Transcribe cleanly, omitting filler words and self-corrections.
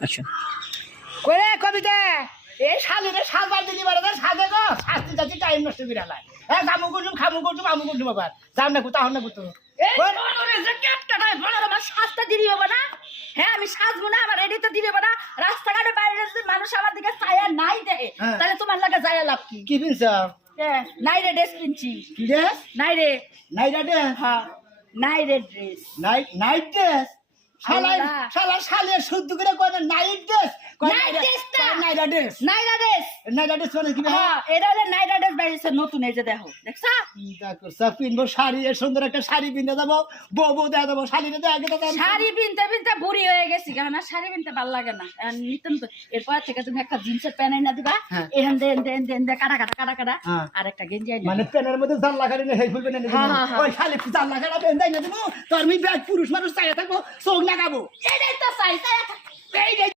আচ্ছা করে কবিতা এই শালিরে শালবার দিলি বারে সাজে গো শাস্তি জাতি টাইম নষ্ট করে লাই হ্যাঁ জামু করছুম খামু করছুম আমু করছুম বাবা যাও না কুতা হন না কুতো এই বড়রে যে ক্যাপটাটাই বড়রে আমার সাজটা দিবি বাবা না হ্যাঁ আমি সাজবো না আমার রেডি তো দিবি বাবা না রাস্তাঘাটে বাইরে যদি মানুষ আমার দিকে ছায়া নাই দেয় তাহলে তোমার লাগা যায় লাভ কি কি পিনছ নাই রে ড্রেস কিনছি কি ড্রেস নাই রে নাইট ড্রেস হ্যাঁ নাই রে ড্রেস নাইট ড্রেস শালাই আল্লাহ। শালা শালে শুদ্ধ করে কয় নাইট ড্রেস Night dress না। নাইট ড্রেস নাইরা ড্রেস নাইট ড্রেস মানে কি হ্যাঁ এটা হলো নাইরা ড্রেস বাইরেছে নতুন এই যে দেখো দেখছা দেখো সব পিনবো শাড়ি এর সুন্দর একটা শাড়ি পিনতে যাবো বউ বউ দেখা যাবো শাড়িটা দেখে তো শাড়ি পিনতে বুড়ি হয়ে গেছি কারণ আর শাড়ি পিনতে ভালো লাগে না নিতাম তো এরপর থেকে তুমি একটা জিন্সের প্যান্ট না দিবা হ্যাঁ। এখান দেন কাটা কাটা হ্যাঁ। আর একটা গেঞ্জি আইনা মানে পেনের মধ্যে জাল লাগালি না হেই ফুলবে না হ্যাঁ, হ্যাঁ, হ্যাঁ। ওই শালি জাল লাগালা পেন দেয় না দেবো তোর আমি ব্যাগ পুরুষ মানুষ চাইয়া থাকবো চোখ লাগাবো এটাই তো চাই এই